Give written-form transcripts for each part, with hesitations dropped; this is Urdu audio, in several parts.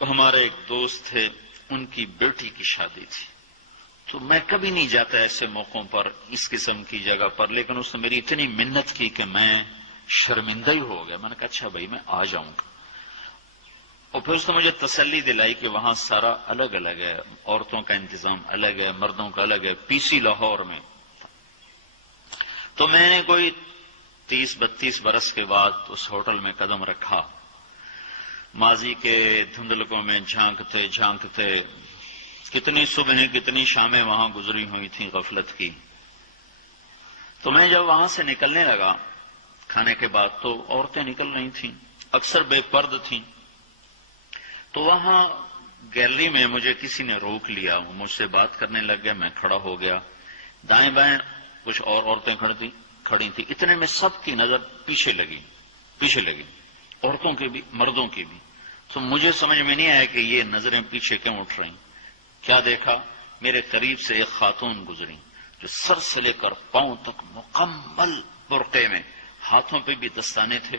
ہمارے ایک دوست تھے، ان کی بیٹی کی شادی تھی، تو میں کبھی نہیں جاتا ایسے موقعوں پر اس قسم کی جگہ پر، لیکن اس نے میری اتنی منت کی کہ میں شرمندہ ہی ہو گیا۔ میں نے کہا اچھا بھائی میں آ جاؤں گا، اور پھر اس نے مجھے تسلی دلائی کہ وہاں سارا الگ الگ ہے، عورتوں کا انتظام الگ ہے، مردوں کا الگ ہے، پی سی لاہور میں۔ تو میں نے کوئی 30-32 برس کے بعد اس ہوٹل میں قدم رکھا، ماضی کے دھندلکوں میں جھانکتے جھانکتے کتنی صبحیں کتنی شامیں وہاں گزری ہوئی تھیں غفلت کی۔ تو میں جب وہاں سے نکلنے لگا کھانے کے بعد، تو عورتیں نکل رہی تھیں، اکثر بے پرد تھیں، تو وہاں گیلری میں مجھے کسی نے روک لیا، وہ مجھ سے بات کرنے لگ گیا، میں کھڑا ہو گیا، دائیں بائیں کچھ اور عورتیں کھڑی تھیں، اتنے میں سب کی نظر پیچھے لگی، عورتوں کی بھی مردوں کی بھی۔ تو مجھے سمجھ میں نہیں آیا کہ یہ نظریں پیچھے کیوں اٹھ رہی۔ کیا دیکھا، میرے قریب سے ایک خاتون گزری جو سر سے لے کر پاؤں تک مکمل برقعے میں، ہاتھوں پہ بھی دستانے تھے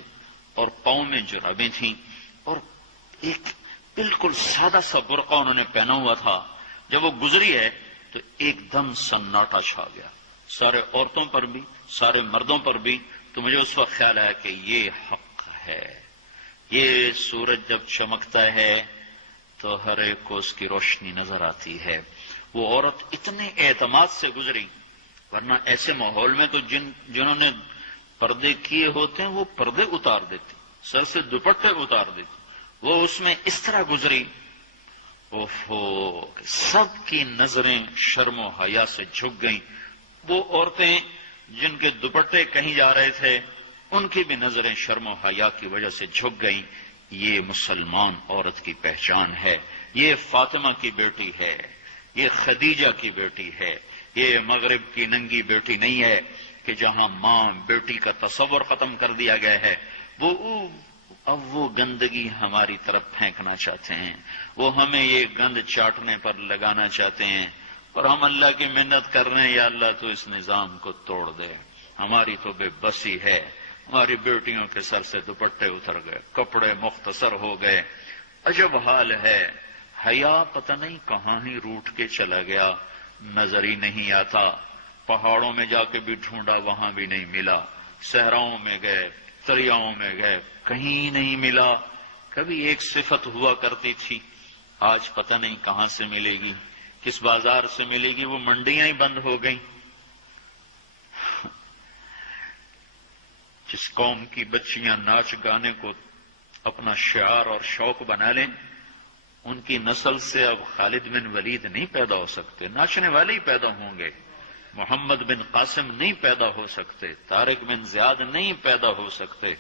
اور پاؤں میں جرابیں تھیں، اور ایک بالکل سادہ سا برقع انہوں نے پہنا ہوا تھا۔ جب وہ گزری ہے تو ایک دم سناٹا چھا گیا، سارے عورتوں پر بھی سارے مردوں پر بھی۔ تو مجھے اس وقت خیال آیا کہ یہ حق ہے، یہ سورج جب چمکتا ہے تو ہر ایک کو اس کی روشنی نظر آتی ہے۔ وہ عورت اتنے اعتماد سے گزری، ورنہ ایسے ماحول میں تو جنہوں نے پردے کیے ہوتے ہیں وہ پردے اتار دیتے، سر سے دوپٹے اتار دیتے، وہ اس میں اس طرح گزری، اوہو، سب کی نظریں شرم و حیا سے جھک گئیں۔ وہ عورتیں جن کے دوپٹے کہیں جا رہے تھے ان کی بھی نظریں شرم و حیا کی وجہ سے جھک گئیں۔ یہ مسلمان عورت کی پہچان ہے، یہ فاطمہ کی بیٹی ہے، یہ خدیجہ کی بیٹی ہے، یہ مغرب کی ننگی بیٹی نہیں ہے کہ جہاں ماں بیٹی کا تصور ختم کر دیا گیا ہے، اب وہ گندگی ہماری طرف پھینکنا چاہتے ہیں، وہ ہمیں یہ گند چاٹنے پر لگانا چاہتے ہیں، اور ہم اللہ کی منت کر رہے ہیں یا اللہ تو اس نظام کو توڑ دے۔ ہماری تو بے بسی ہے، ہماری بیٹیوں کے سر سے دوپٹے اتر گئے، کپڑے مختصر ہو گئے، عجب حال ہے۔ حیا پتہ نہیں کہاں ہی روٹ کے چلا گیا، نظر ہی نہیں آتا۔ پہاڑوں میں جا کے بھی ڈھونڈا، وہاں بھی نہیں ملا، صحراؤں میں گئے، دریاؤں میں گئے، کہیں نہیں ملا۔ کبھی ایک صفت ہوا کرتی تھی، آج پتہ نہیں کہاں سے ملے گی، کس بازار سے ملے گی، وہ منڈیاں ہی بند ہو گئیں۔ جس قوم کی بچیاں ناچ گانے کو اپنا شعار اور شوق بنا لیں، ان کی نسل سے اب خالد بن ولید نہیں پیدا ہو سکتے، ناچنے والے ہی پیدا ہوں گے۔ محمد بن قاسم نہیں پیدا ہو سکتے، طارق بن زیاد نہیں پیدا ہو سکتے۔